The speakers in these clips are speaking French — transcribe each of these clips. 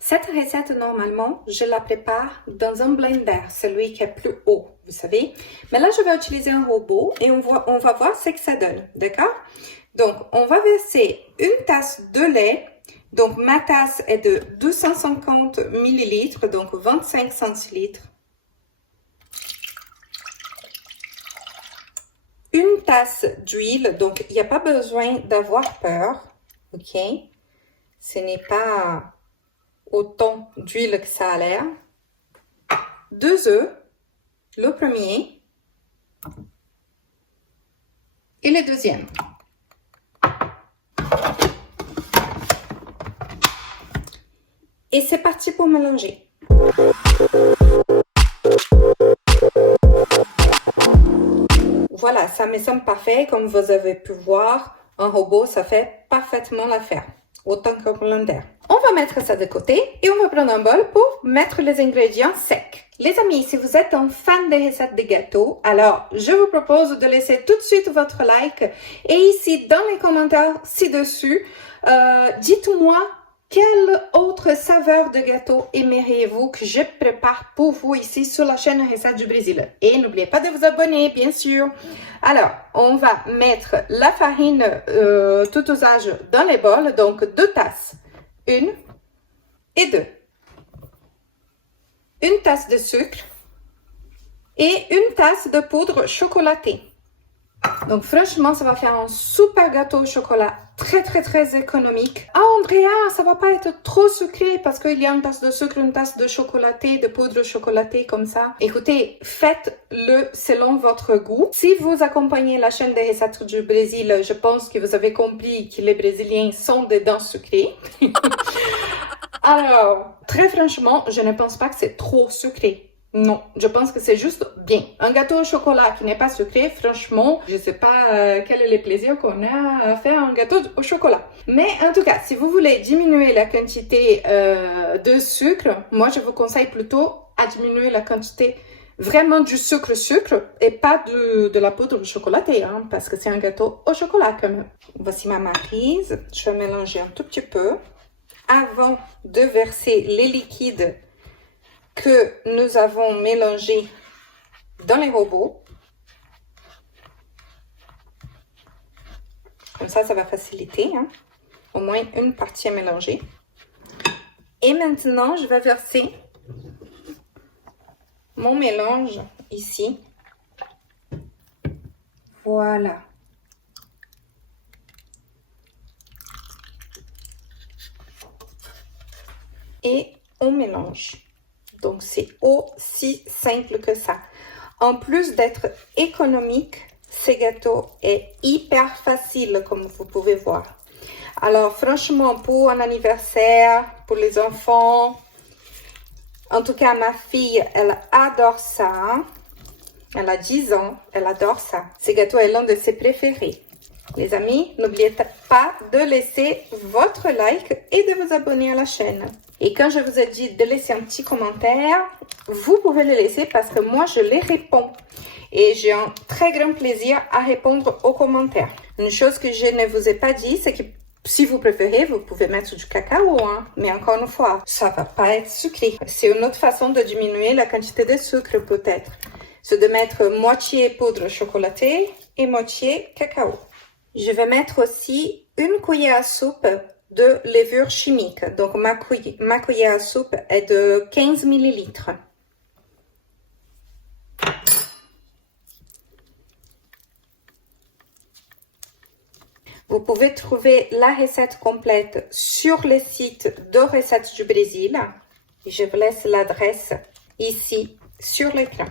Cette recette, normalement, je la prépare dans un blender, celui qui est plus haut, vous savez. Mais là, je vais utiliser un robot et on va voir ce que ça donne, d'accord? Donc, on va verser une tasse de lait. Donc, ma tasse est de 250 ml, donc 25 centilitres. Une tasse d'huile, donc il n'y a pas besoin d'avoir peur, ok? Ce n'est pas autant d'huile que ça a l'air. 2 œufs, le premier et le deuxième. Et c'est parti pour mélanger. Voilà, ça me semble parfait. Comme vous avez pu voir, un robot, ça fait parfaitement l'affaire, autant qu'un blender. On va mettre ça de côté et on va prendre un bol pour mettre les ingrédients secs. Les amis, si vous êtes un fan des recettes de gâteaux, alors je vous propose de laisser tout de suite votre like. Et ici, dans les commentaires ci-dessus, dites-moi quelle autre saveur de gâteau aimeriez-vous que je prépare pour vous ici sur la chaîne Recettes du Brésil. Et n'oubliez pas de vous abonner, bien sûr. Alors, on va mettre la farine tout usage dans les bols, donc 2 tasses. 1 et 2. Une tasse de sucre et une tasse de poudre chocolatée. Donc franchement, ça va faire un super gâteau au chocolat, très économique. Ah Andrea, ça va pas être trop sucré parce qu'il y a une tasse de sucre, une tasse de chocolaté, de poudre chocolatée comme ça. Écoutez, faites-le selon votre goût. Si vous accompagnez la chaîne des recettes du Brésil, je pense que vous avez compris que les Brésiliens sont des dents sucrées. Alors, très franchement, je ne pense pas que c'est trop sucré. Non, je pense que c'est juste bien. Un gâteau au chocolat qui n'est pas sucré, franchement, je ne sais pas quel est le plaisir qu'on a à faire un gâteau au chocolat. Mais en tout cas, si vous voulez diminuer la quantité de sucre, moi je vous conseille plutôt à diminuer la quantité vraiment du sucre et pas de la poudre chocolatée, hein, parce que c'est un gâteau au chocolat quand même. Voici ma maryse, je vais mélanger un tout petit peu avant de verser les liquides que nous avons mélangé dans les robots. Comme ça va faciliter. Hein? Au moins une partie à mélanger. Et maintenant, je vais verser mon mélange ici. Voilà. Et on mélange. Donc, c'est aussi simple que ça. En plus d'être économique, ce gâteau est hyper facile, comme vous pouvez voir. Alors, franchement, pour un anniversaire, pour les enfants, en tout cas, ma fille, elle adore ça. Elle a 10 ans, elle adore ça. Ce gâteau est l'un de ses préférés. Les amis, n'oubliez pas de laisser votre like et de vous abonner à la chaîne. Et quand je vous ai dit de laisser un petit commentaire, vous pouvez le laisser parce que moi, je les réponds. Et j'ai un très grand plaisir à répondre aux commentaires. Une chose que je ne vous ai pas dit, c'est que si vous préférez, vous pouvez mettre du cacao. Hein? Mais encore une fois, ça va pas être sucré. C'est une autre façon de diminuer la quantité de sucre peut-être. C'est de mettre moitié poudre chocolatée et moitié cacao. Je vais mettre aussi une cuillère à soupe de levure chimique. Donc, ma cuillère à soupe est de 15 ml. Vous pouvez trouver la recette complète sur le site de Recettes du Brésil. Je vous laisse l'adresse ici sur l'écran.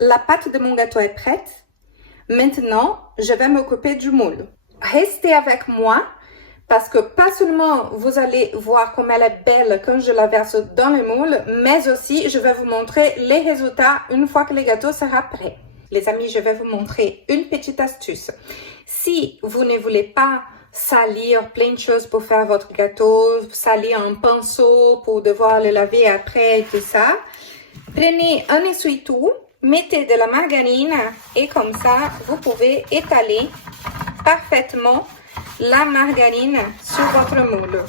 La pâte de mon gâteau est prête. Maintenant, je vais m'occuper du moule. Restez avec moi parce que pas seulement vous allez voir comme elle est belle quand je la verse dans le moule, mais aussi je vais vous montrer les résultats une fois que le gâteau sera prêt. Les amis, je vais vous montrer une petite astuce. Si vous ne voulez pas salir plein de choses pour faire votre gâteau, salir un pinceau pour devoir le laver après et tout ça. Prenez un essuie-tout, mettez de la margarine et comme ça, vous pouvez étaler parfaitement la margarine sur votre moule.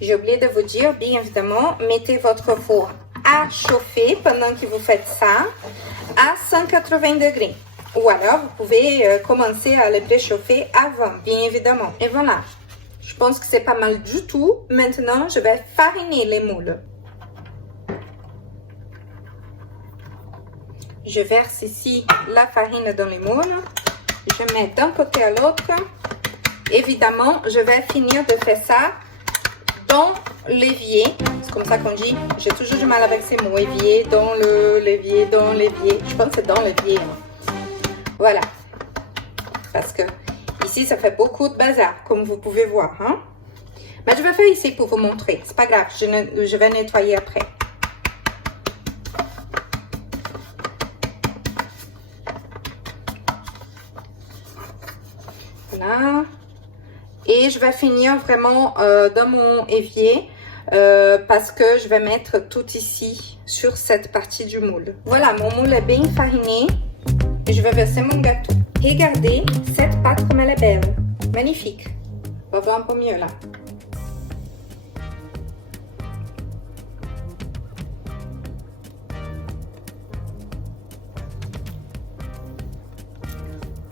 J'ai oublié de vous dire, bien évidemment, mettez votre four à chauffer pendant que vous faites ça à 180 degrés. Ou alors, vous pouvez commencer à le préchauffer avant, bien évidemment. Et voilà, je pense que c'est pas mal du tout. Maintenant, je vais fariner les moules. Je verse ici la farine dans les moules. Je mets d'un côté à l'autre. Évidemment, je vais finir de faire ça dans l'évier. C'est comme ça qu'on dit. J'ai toujours du mal avec ces mots. Évier, dans l'évier, dans l'évier. Je pense que c'est dans l'évier. Voilà. Parce que ici, ça fait beaucoup de bazar, comme vous pouvez voir. Hein? Mais je vais faire ici pour vous montrer. C'est pas grave, je vais nettoyer après. Voilà. Et je vais finir vraiment dans mon évier parce que je vais mettre tout ici sur cette partie du moule. Voilà, mon moule est bien fariné. Et je vais verser mon gâteau. Regardez cette pâte comme elle est belle. Magnifique. On va voir un peu mieux là.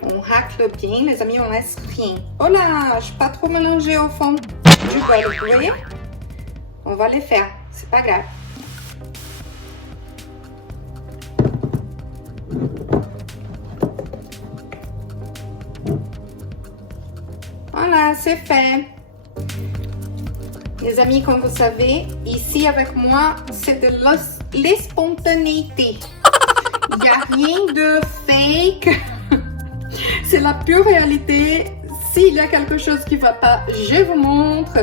On racle bien, les amis, on laisse rien. Oh là, je ne suis pas trop mélangée au fond du bol, vous voyez? On va les faire, c'est pas grave. Voilà, c'est fait. Les amis, comme vous savez, ici avec moi, c'est de l'espontanéité. Il n'y a rien de fake. C'est la pure réalité. S'il y a quelque chose qui ne va pas, je vous montre.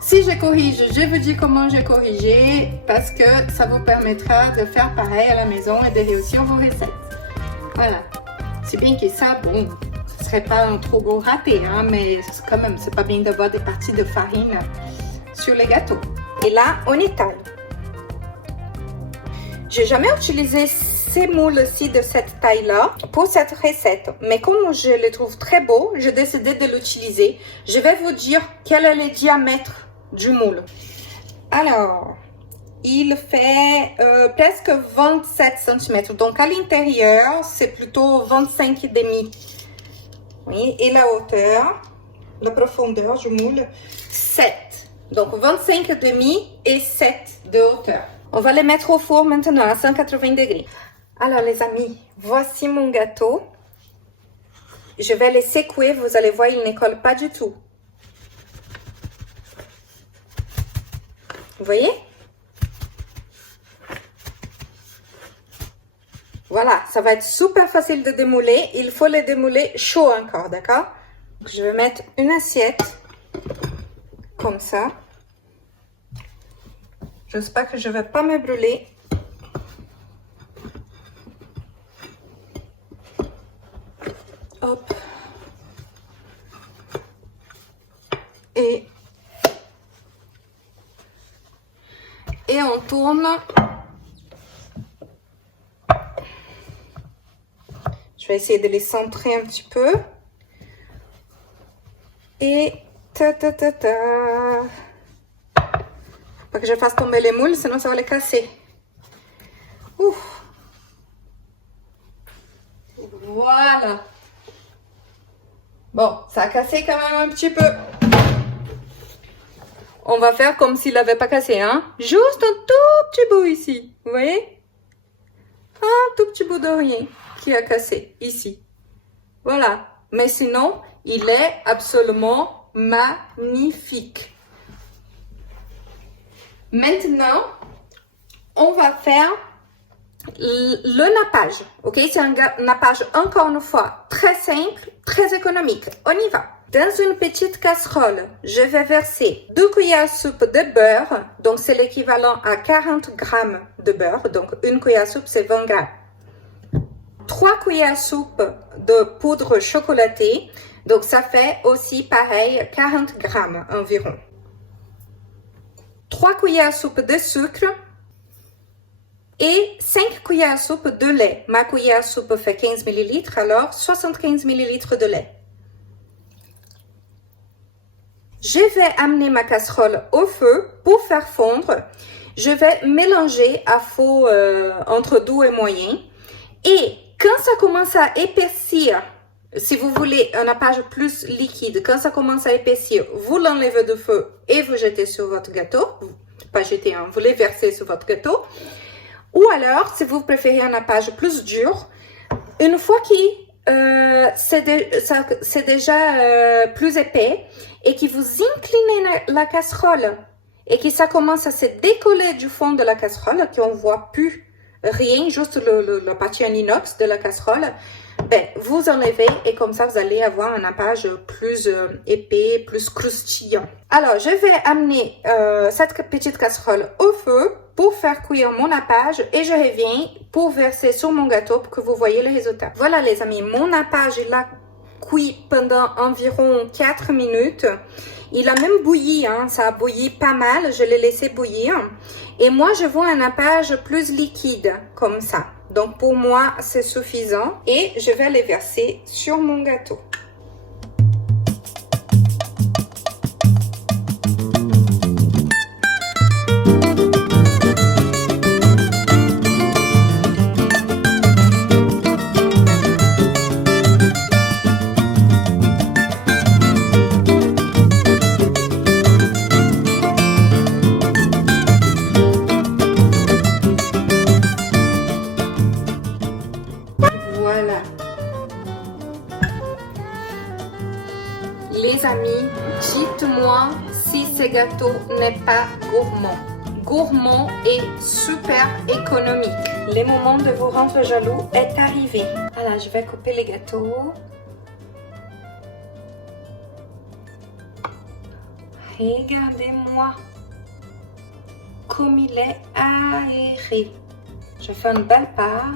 Si je corrige, je vous dis comment j'ai corrigé parce que ça vous permettra de faire pareil à la maison et de réussir vos recettes. Voilà. C'est bien que ça, bon, ce serait pas un trop gros raté, hein, mais quand même, c'est pas bien d'avoir des parties de farine sur les gâteaux. Et là, on étale. J'ai jamais utilisé ces moules-ci de cette taille-là pour cette recette. Mais comme je les trouve très beaux, j'ai décidé de l'utiliser. Je vais vous dire quel est le diamètre du moule. Alors, il fait presque 27 cm. Donc, à l'intérieur, c'est plutôt 25,5. Oui, et la hauteur, la profondeur du moule, 7. Donc, 25,5 et 7 de hauteur. On va les mettre au four maintenant à 180 degrés. Alors, les amis, voici mon gâteau. Je vais les secouer. Vous allez voir, il ne colle pas du tout. Vous voyez? Voilà, ça va être super facile de démouler. Il faut les démouler chaud encore, d'accord? Je vais mettre une assiette comme ça. J'espère que je ne vais pas me brûler. Hop. Et on tourne. Je vais essayer de les centrer un petit peu. Et ta ta ta ta. Pas que je fasse tomber les moules, sinon ça va les casser. Ouf. Voilà. Bon, ça a cassé quand même un petit peu. On va faire comme s'il n'avait pas cassé, hein. Juste un tout petit bout ici, vous voyez? Un tout petit bout de rien qui a cassé ici. Voilà. Mais sinon, il est absolument magnifique. Maintenant, on va faire le nappage. Ok, c'est un nappage encore une fois très simple, très économique. On y va. Dans une petite casserole, je vais verser 2 cuillères à soupe de beurre. Donc, c'est l'équivalent à 40 g de beurre. Donc, une cuillère à soupe, c'est 20 g. 3 cuillères à soupe de poudre chocolatée. Donc, ça fait aussi pareil 40 grammes environ. 3 cuillères à soupe de sucre et 5 cuillères à soupe de lait. Ma cuillère à soupe fait 15 ml, alors 75 ml de lait. Je vais amener ma casserole au feu pour faire fondre. Je vais mélanger à feu entre doux et moyen. Et quand ça commence à épaissir, si vous voulez un nappage plus liquide, quand ça commence à épaissir, vous l'enlevez du feu et vous jetez sur votre gâteau. Pas jeter, hein, vous les versez sur votre gâteau. Ou alors, si vous préférez un nappage plus dur, une fois que c'est déjà plus épais et que vous inclinez la casserole et que ça commence à se décoller du fond de la casserole, qu'on ne voit plus rien, juste la partie en inox de la casserole, ben, vous enlevez et comme ça, vous allez avoir un nappage plus épais, plus croustillant. Alors, je vais amener cette petite casserole au feu pour faire cuire mon nappage et je reviens pour verser sur mon gâteau pour que vous voyez le résultat. Voilà les amis, mon nappage il a cuit pendant environ 4 minutes. Il a même bouilli, hein, ça a bouilli pas mal, je l'ai laissé bouillir. Et moi, je veux un nappage plus liquide, comme ça. Donc, pour moi, c'est suffisant. Et je vais les verser sur mon gâteau. Voilà. Les amis, dites-moi si ce gâteau n'est pas gourmand. Gourmand et super économique. Le moment de vous rendre jaloux est arrivé. Alors, je vais couper les gâteaux. Regardez-moi comme il est aéré. Je fais une belle part.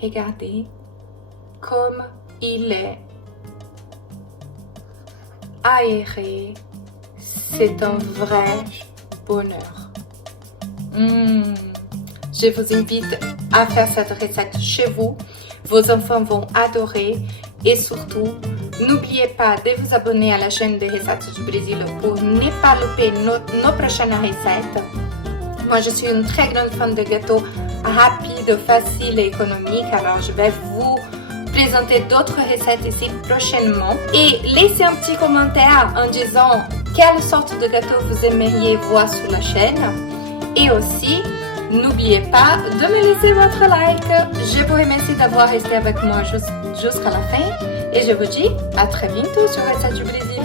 Regardez comme il est aéré. C'est un vrai bonheur. Je vous invite à faire cette recette chez vous. Vos enfants vont adorer. Et surtout, n'oubliez pas de vous abonner à la chaîne des recettes du Brésil pour ne pas louper nos prochaines recettes. Moi, je suis une très grande fan de gâteaux rapides, faciles et économiques. Alors, je vais vous présenter d'autres recettes ici prochainement. Et laissez un petit commentaire en disant quelle sorte de gâteau vous aimeriez voir sur la chaîne. Et aussi, n'oubliez pas de me laisser votre like. Je vous remercie d'avoir resté avec moi jusqu'à la fin. Et je vous dis à très bientôt sur Recettes du Brésil.